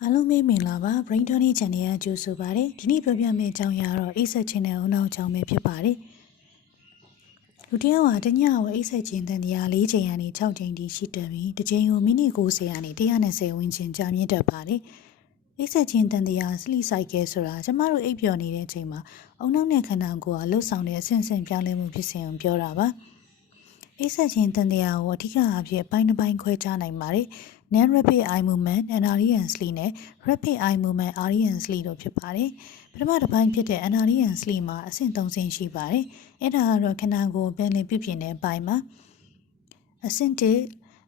အားလုံးပဲမင်္ဂလာပါ Brain Tony Channel ကကြိုဆိုပါရစေဒီနေ့ပြောပြမယ့်အကြောင်းအရာတော့အိပ်စက်ခြင်းနဲ့အုံနောက်ကြောင်းပဲဖြစ်ပါတယ်လူတစ်ယောက်ဟာတညကိုအိပ်စက်ခြင်းတန်တရား4ချိန်ကနေ6ချိန်ထိရှိတတ်ပြီးတစ်ချိန်ကိုမိနစ်90ကနေ120ဝန်းကျင်ကြာမြင့်တတ်ပါတယ်အိပ်စက်ခြင်းတန်တရား sleep cycle ဆိုတာကျမတို့အိပ်ပျော်နေတဲ့အချိန်မှာအုံနောက်နဲ့ခန္ဓာကိုယ်ကလှုပ်ဆောင်တဲ့အဆင့်ဆင့်ပြောင်းလဲမှုဖြစ်စဉ်ကိုပြောတာပါအိပ်စက်ခြင်းတန်တရားကိုအဓိကအားဖြင့်အပိုင်းတစ်ပိုင်းခွဲခြားနိုင်ပါတယ်Non-rapid eye movement NREM sleep နဲ့ rapid eye movement REM sleep တို့ဖြစ်ပါတယ်။ပထမတစ်ပိုင်းဖြစ်တဲ့ NREM sleep မှာအဆင့်3ဆင့်ရှိပါတယ်။အဲ့ဒါကတော့ခန္ဓာကိုယ်ပြန်လည်ပြုပြင်တဲ့အပိုင်းမှာအဆင့်1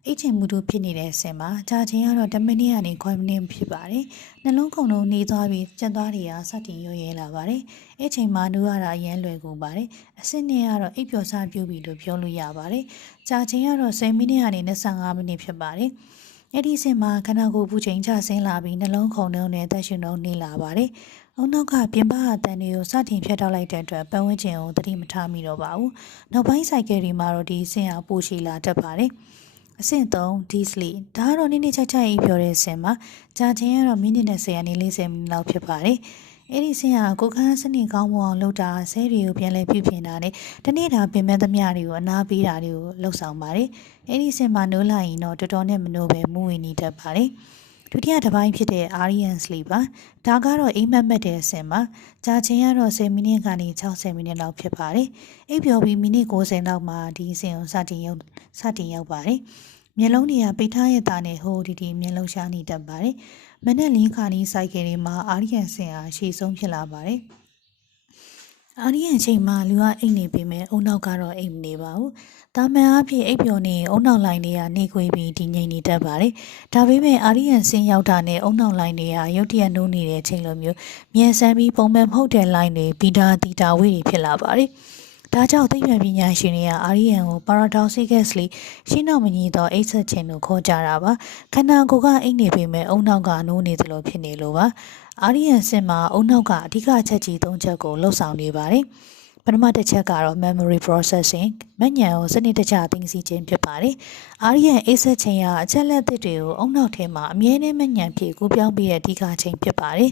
အိတ်ချင်မှုတို့ဖြစ်နေတဲ့အဆင့်မှာကြာချိန်ကတော့10မိနစ်ကနေ9မိနစ်ဖြစ်ပါတယ်။နှလုံးခုန်လုံးနေသွားပြီးကြက်သွားတွေကစတင်ရွရဲလာပါတယ်။အဲ့ချိန်မှာနှုတ်ရတာအရင်လွယ်ကူပါတယ်။အဆင့်2ကတော့အိပ်ပျော်စားပြုပြီးလို့ပြောလို့ရပါတယ်။ကြာချိန်ကတော့10မိနစ်ကနေ25မိနစ်ဖြစ်ပါတယ်။အဲ့ဒီအဆင့်မှာခန္ဓာကိုယ်ပူချိန်ကျဆင်းလာပြီးနှလုံးခုန်နှုန်းနဲ့သက်ရှင်နှုန်းနေလာပါတယ်။အုံနောက်ကပြင်ပအတန်တွေကိုစတင်ဖြတ်တောက်လိုက်တဲ့အတွက်ပတ်ဝန်းကျင်ကိုသတိမထားမိတော့ပါဘူး။နောက်ပိုင်းဆိုင်ကယ်တွေမှာတော့ဒီအဆင့်ဟာပိုရှည်လာတတ်ပါတယ်။အဆင့်3 deep sleep ဒါကတော့နေ့နေ့ချိုက်ချိုက်ပြောတဲ့အဆင့်မှာကြာချိန်ကတော့မိနစ်20ကနေ40မိနစ်လောက်ဖြစ်ပါတယ်။အဲ့ဒီဆင်းဟာကိုယ်ခန်းစနစ်ကောင်းမွန်အောင်လုပ်တာဆဲတွေကိုပြန်လဲပြုပြင်တာနဲ့တနေ့တာပင်မသမျှတွေကိုအနာပေးတာတွေကိုလှုပ်ဆောင်ပါတယ်။အဲ့ဒီဆင်းမှာနိုးလိုက်ရင်တော့တော်တော်နဲ့မနိုးပဲမူဝင်နေတတ်ပါတယ်။ဒုတိယတစ်ပိုင်းဖြစ်တဲ့ REM sleep ပါ။ဒါကတော့အိမ်မက်မက်တဲ့အဆင့်မှာကြာချိန်ကတော့10မိနစ်ကနေ60မိနစ်လောက်ဖြစ်ပါတယ်။အိပ်ပျော်ပြီးမိနစ်90လောက်မှာဒီအဆင့်ကိုစတင်ရောက်ပါတယ်။မျက်လုံးတွေကပိတ်ထားရဲ့သားနဲ့ဟိုဒီမျက်လုံးရှားနေတတ်ပါတယ်။မနဲ့လင်းခါနီးစိုက်ကယ်တွေမှာအာရီယန်ဆင်အားရှည်ဆုံးဖြစ်လာပါတယ်။အာရီယန်ချိန်မှာလူကအိတ်နေပေမဲ့အုံနောက်ကတော့အိတ်မနေပါဘူး။တာမန်အားဖြင့်အိပ်ပျော်နေအုံနောက်လိုင်းတွေကနေခွေးပြီးဒီငိမ့်နေတတ်ပါတယ်။ဒါပေမဲ့အာရီယန်ဆင်ရောက်တာနဲ့အုံနောက်လိုင်းတွေကရုတ်တရက်နှိုးနေတဲ့ချိန်လိုမျိုးမြန်ဆန်ပြီးပုံမှန်မဟုတ်တဲ့လိုင်းတွေဘီတာတီတာဝေးတွေဖြစ်လာပါတယ်။ဒါကြောင့်သိပ္ပံပညာရှင်တွေက REM ကို paradoxically ရှင်းတော့မညီတော့အိပ်စက်ခြင်းလို့ခေါ်ကြတာပါခန္ဓာကိုယ်ကအိပ်နေပေမဲ့အုံနောက်ကနိုးနေသလိုဖြစ်နေလို့ပါ REM ဆင့်မှာအုံနောက်ကအဓိကချက်ကြီး၃ချက်ကိုလှုပ်ဆောင်နေပါတယ်ပထမတစ်ချက်ကတော့ memory processing မှတ်ဉာဏ်ကိုစနစ်တကျသိသိခြင်းဖြစ်ပါတယ် REM အိပ်စက်ခြင်းကအချက်လက်သစ်တွေကိုအုံနောက်ထဲမှာအမြဲတမ်းမှတ်ဉာဏ်ဖြည့်ကူးပြောင်းပြီးတဲ့အဓိကချိန်ဖြစ်ပါတယ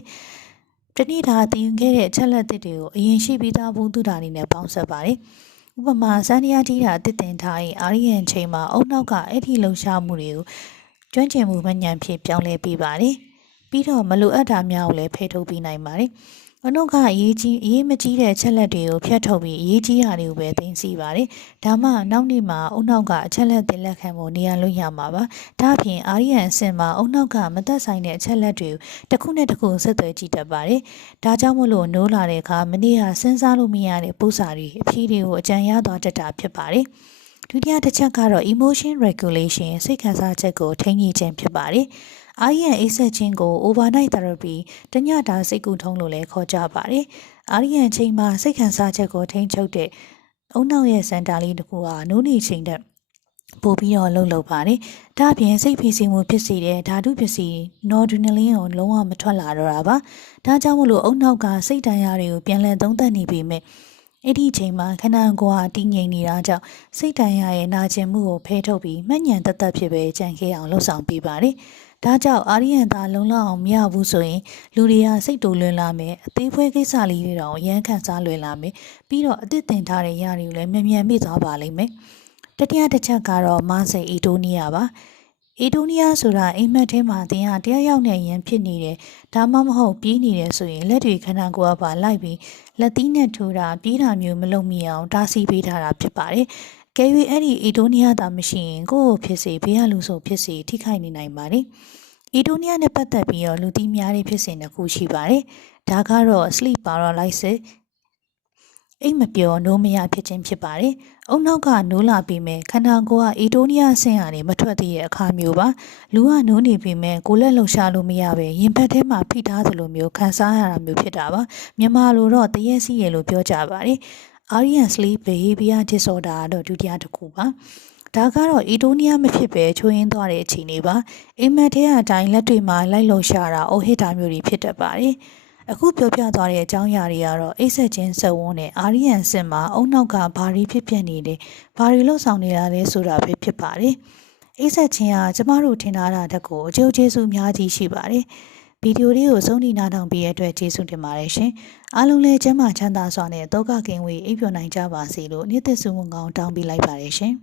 ်တနေ့တာတည်ယူခဲ့တဲ့အချက်လက်သစ်တွေကိုအရင်ရှိပြီးသားဘူးသူတာနေနဲ့ပေါင်းစပ်ပါတယ်။ဥပမာစန္ဒယာတီးတာတစ်တင်ထားရင်အာရီယန်ချိန်မှာအုံနောက်ကအဲ့ဒီလှုပ်ရှားမှုတွေကိုကျွမ်းကျင်မှုမှဉဏ်ဖြင့်ပြောင်းလဲပေးပါတယ်။ပြီးတော့မလိုအပ်တာများကိုလည်းဖယ်ထုတ်ပေးနိုင်ပါတယ်။အုံနောက်ကအရေးမကြီးတဲ့ချက်လက်တွေကိုဖျက်ထုတ်ပြီးအရေးကြီးတာတွေကိုပဲသိသိပါတယ်။ဒါမှနောက်နေ့မှာအုံနောက်ကအချက်လက်တင်လက်ခံဖို့နေရာလွတ်ရမှာပါ။ဒါ့အပြင်အာရီယန်အဆင့်မှာအုံနောက်ကမသက်ဆိုင်တဲ့အချက်လက်တွေကိုတစ်ခုနဲ့တစ်ခုဆက်သွယ်ကြည့်တတ်ပါတယ်။ဒါကြောင့်မို့လို့နိုးလာတဲ့အခါမနေ့ကစဉ်းစားလို့မရတဲ့ပုစာတွေအဖြေတွေကိုအကြံရသွားတတ်တာဖြစ်ပါတယ်။ဒုတိယတစ်ချက်ကတော့ emotion regulation စိတ်ခံစားချက်ကိုထိန်းညှိခြင်းဖြစ်ပါတယ်။ REM အိပ်စက်ခြင်းကို overnight therapy တညတာစိတ်ကူးထုံးလို့လည်းခေါ်ကြပါတယ်။ REM ချိန်မှာစိတ်ခံစားချက်ကိုထိန်းချုပ်တဲ့အုံနောက်ရဲ့စင်တာလေးတစ်ခုဟာနိုးနေချိန်တဲ့ပို့ပြီးတော့လှုပ်လှုပ်ပါတယ်။ဒါ့အပြင်စိတ်ဖိစီးမှုဖြစ်စေတဲ့ဓာတုပစ္စည်း noradrenaline ကိုလုံးဝမထွက်လာတော့တာပါ။ဒါကြောင့်မို့လို့အုံနောက်ကစိတ်တန်ရာတွေကိုပြန်လည်သုံးသပ်နေပေမဲ့အဲ့ဒီအချိန်မှာခန္ဓာကိုယ်ဟာတည်ငြိမ်နေတာကြောင့်စိတ်တန်ရာရဲ့နာကျင်မှုကိုဖယ်ထုတ်ပြီးမှတ်ဉာဏ်သက်သက်ဖြစ်ပဲကြံခဲ့အောင်လှုပ်ဆောင်ပေးပါတယ်။ဒါကြောင့်အာရီယန်သားလုံလောက်အောင်မရဘူးဆိုရင်လူတွေကစိတ်တူလွင်လာမယ်အသေးဖွဲကိစ္စလေးတွေတော့ရမ်းခန့်စားလွင်လာမယ်ပြီးတော့အသစ်တင်ထားတဲ့ຢာတွေကိုလည်းမြန်မိသွားပါလိမ့်မယ်တတိယတစ်ချက်ကတော့မဆိတ်အီတိုနီးယားပါအီတိုနီးယားဆိုတာအိမ်မက်ထဲမှာတင်ဟာတရားရောက်နေရင်ဖြစ်နေတယ်ဒါမှမဟုတ်ပြေးနေတယ်ဆိုရင်လက်တွေခန္ဓာကိုယ်ကပါလိုက်ပြီးလက်သီးနဲ့ထိုးတာပြေးတာမျိုးမလုပ်မိအောင်တားဆီးပေးထားတာဖြစ်ပါတယ်ကဲ၍အဲ့ဒီအီတိုနီးယားသာမရှိရင်ကိုယ့်ကိုဖြစ်စေဘေးကလူဆိုဖြစ်စေထိခိုက်နေနိုင်ပါတယ်အီတိုနီးယားနဲ့ပတ်သက်ပြီးတော့လူသိများတဲ့ဖြစ်စဉ်တစ်ခုရှိပါတယ်ဒါကတော့ sleep paralysis အိမ်မပျော်နိုးမရဖြစ်ခြင်းဖြစ်ပါတယ်။အုံနောက်ကနိုးလာပြီးမဲ့ခန္ဓာကိုယ်ကအီတိုနီးယားဆင်းရနေမထွက်သေးတဲ့အခါမျိုးပါ။လူကနိုးနေပြီးမဲ့ကိုယ်လက်လှုပ်ရှားလို့မရပဲရင်ဘတ်ထဲမှာဖိထားသလိုမျိုးခံစားရတာမျိုးဖြစ်တာပါ။မြန်မာလိုတော့တရက်စီရလို့ပြောကြပါတယ်။ REM sleep behavior disorder တော့ဒုတိယတစ်ခုပါ။ဒါကတော့အီတိုနီးယားမဖြစ်ပဲချိုးရင်းသွားတဲ့အခြေအနေပါ။အိမ်မက်ထဲအတိုင်းလက်တွေမှာလိုက်လှုပ်ရှားတာအိုဟစ်တာမျိုးတွေဖြစ်တတ်ပါတယ်။အခုပြောပြသွားတဲ့အကြောင်းအရာတွေကတော့အိပ်စက်ခြင်းစက်ဝန်းနဲ့ REM ဆင့်မှာအုံနောက်ကဘာတွေဖြစ်ပြနေတယ်ဘာတွေလှုပ်ဆောင်နေတာလဲဆိုတာပဲဖြစ်ပါတယ်အိပ်စက်ခြင်းကကျမတို့ထင်ထားတာတက်ကိုအကျိုးကျေးဇူးအများကြီးရှိပါတယ် ဗီဒီယိုလေးကိုဆုံးထိနားထောင်ပြီးရတဲ့အတွက်ကျေးဇူးတင်ပါတယ်ရှင်အားလုံးလည်းကျန်းမာချမ်းသာစွာနဲ့တောကကင်ဝေးအိပ်ပျော်နိုင်ကြပါစေလို့နေ့သက်စုမကောင်းတောင်းပေးလိုက်ပါတယ်ရှင်